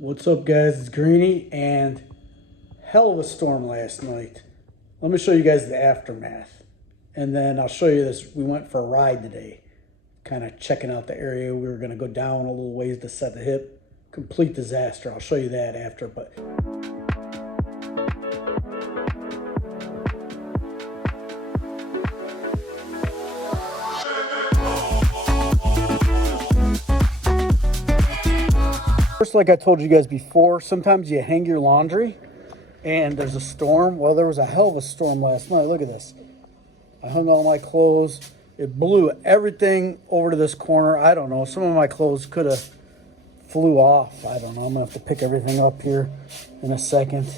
What's up, guys? It's Greeny, and hell of a storm last night. Let me show you guys the aftermath, and then I'll show you this. We went for a ride today, kind of checking out the area. We were going to go down a little ways to set the hip. Complete disaster. I'll show you that after, but first, like I told you guys before, sometimes you hang your laundry and there's a storm. Well, there was a hell of a storm last night. Look at this. I hung all my clothes. It blew everything over to this corner. I don't know. Some of my clothes could have flew off. I don't know. I'm going to have to pick everything up here in a second.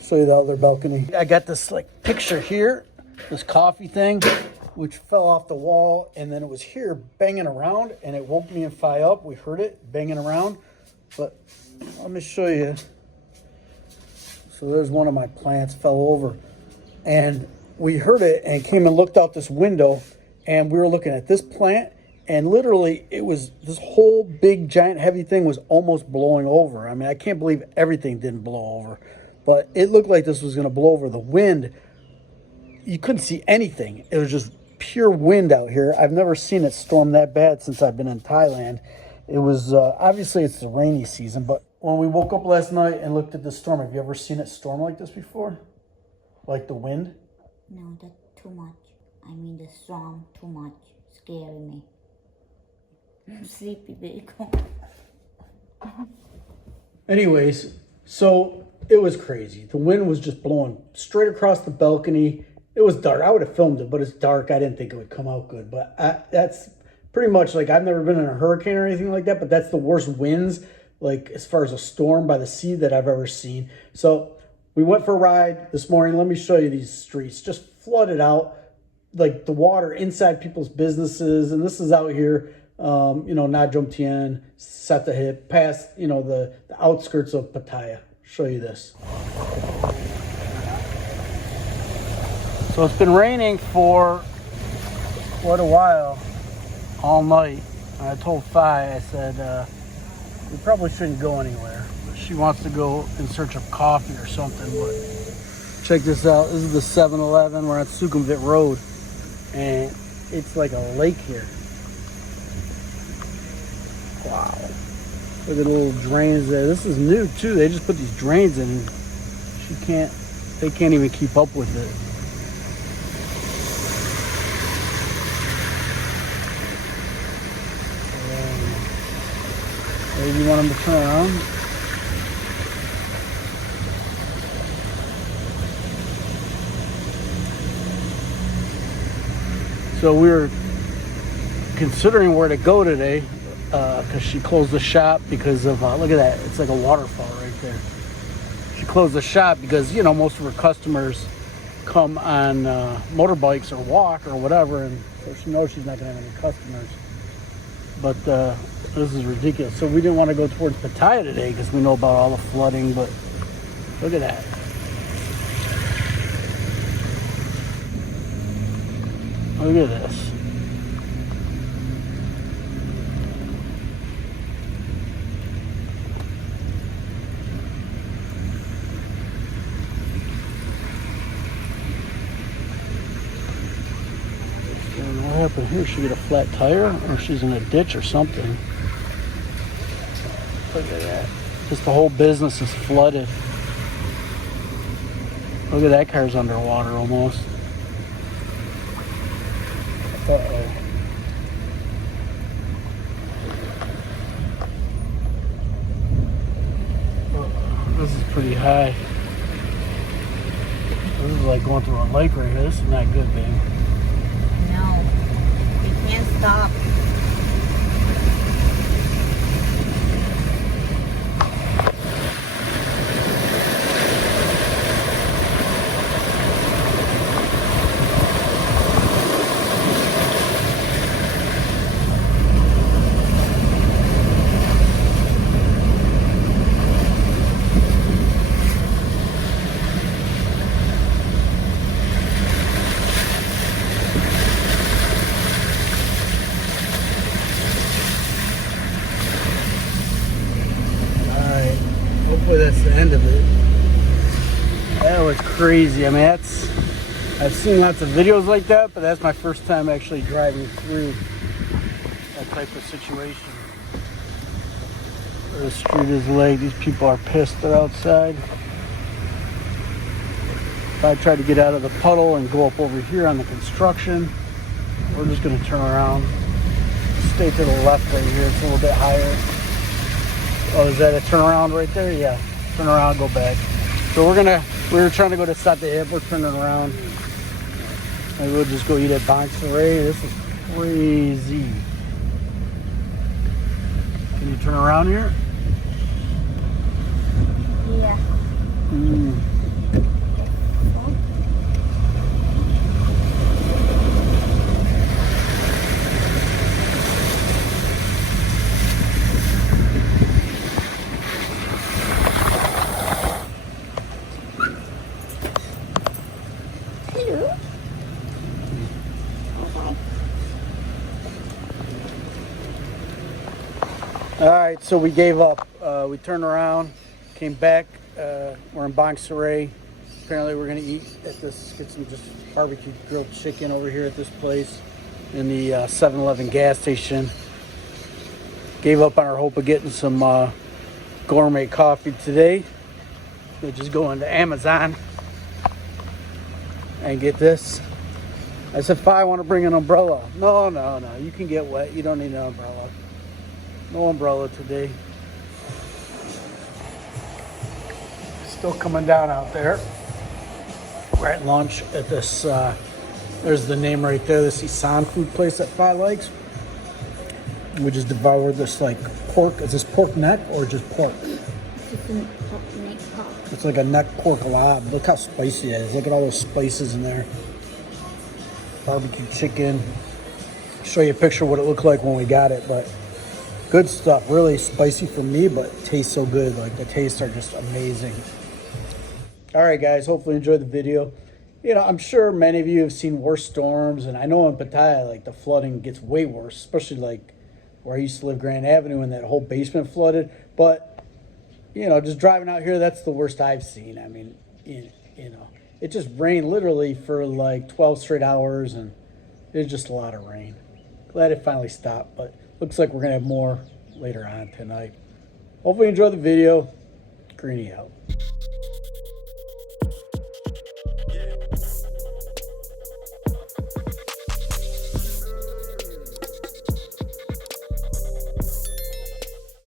Show you the other balcony. I got this like picture here, this coffee thing, which fell off the wall, and then it was here banging around, and it woke me and Fi up. We heard it banging around, but let me show you. So there's one of my plants fell over, and we heard it and came and looked out this window, and we were looking at this plant, and literally it was this whole big giant heavy thing was almost blowing over. I mean, I can't believe everything didn't blow over, but it looked like this was going to blow over. The wind, you couldn't see anything. It was just pure wind out here. I've never seen it storm that bad since I've been in Thailand. It was obviously it's the rainy season, but when we woke up last night and looked at the storm, have you ever seen it storm like this before? Like the wind? No, that's too much. I mean, the storm too much. Scary me. I'm sleepy, baby. Anyways, so it was crazy. The wind was just blowing straight across the balcony. It was dark. I would have filmed it, but it's dark. I didn't think it would come out good. But that's pretty much like, I've never been in a hurricane or anything like that, but that's the worst winds, like as far as a storm by the sea, that I've ever seen. So we went for a ride this morning. Let me show you these streets. Just flooded out, like the water inside people's businesses. And this is out here, Na Jom Tien, Satahip, past, the outskirts of Pattaya. Show you this. So it's been raining for quite a while, all night. And I told Fi, I said, we probably shouldn't go anywhere. But she wants to go in search of coffee or something. But check this out. This is the 7-Eleven. We're on Sukhumvit Road. And it's like a lake here. Wow. Look at the little drains there. This is new too. They just put these drains in. They can't even keep up with it. Maybe you want them to turn around. So we were considering where to go today because she closed the shop because of, look at that, it's like a waterfall right there. She closed the shop because, most of her customers come on motorbikes or walk or whatever, and so she knows she's not going to have any customers. But this is ridiculous. So we didn't want to go towards Pattaya today because we know about all the flooding, but look at that. Look at this. What happened here? She get a flat tire, or she's in a ditch or something. Look at that. Just the whole business is flooded. Look at that, car's underwater almost. Uh-oh. This is pretty high. This is like going through a lake right here. This is not good, babe. No, we can't stop. hopefully that's the end of it. That was crazy. I mean, I've seen lots of videos like that, but that's my first time actually driving through that type of situation. The street is late. These people are pissed. They're outside. If I try to get out of the puddle and go up over here on the construction, we're just going to turn around. Stay to the left right here. It's a little bit higher. Oh, is that a turnaround right there? Yeah. Turn around, go back. So we were trying to go to Pattaya. We're turning around. Maybe we'll just go eat at Bangsaray. This is crazy. Can you turn around here? Yeah. Hello. All right, so we gave up. We turned around, came back. We're in Bangsaray. Apparently, we're gonna eat at this. Get some just barbecue grilled chicken over here at this place in the 7-Eleven gas station. Gave up on our hope of getting some gourmet coffee today. We'll just go into Amazon and get this. I said, "Fi, I want to bring an umbrella." No, you can get wet. You don't need an umbrella. No umbrella today. Still coming down out there. We're at lunch at this, there's the name right there, this Isan food place that Fi likes. We just devoured this like pork. Is this pork neck or just pork? It's a neck pork. It's like a neck pork lob. Look how spicy it is. Look at all those spices in there. Barbecue chicken. I'll show you a picture of what it looked like when we got it, but good stuff. Really spicy for me, but it tastes so good. Like the tastes are just amazing. All right, guys, hopefully you enjoyed the video. You know, I'm sure many of you have seen worse storms, and I know in Pattaya, like the flooding gets way worse, especially like where I used to live, Grand Avenue, and that whole basement flooded. But, you know, just driving out here, that's the worst I've seen. I mean, you know, it just rained literally for like 12 straight hours, and there's just a lot of rain. Glad it finally stopped, but looks like we're going to have more later on tonight. Hopefully you enjoyed the video. Greeny out.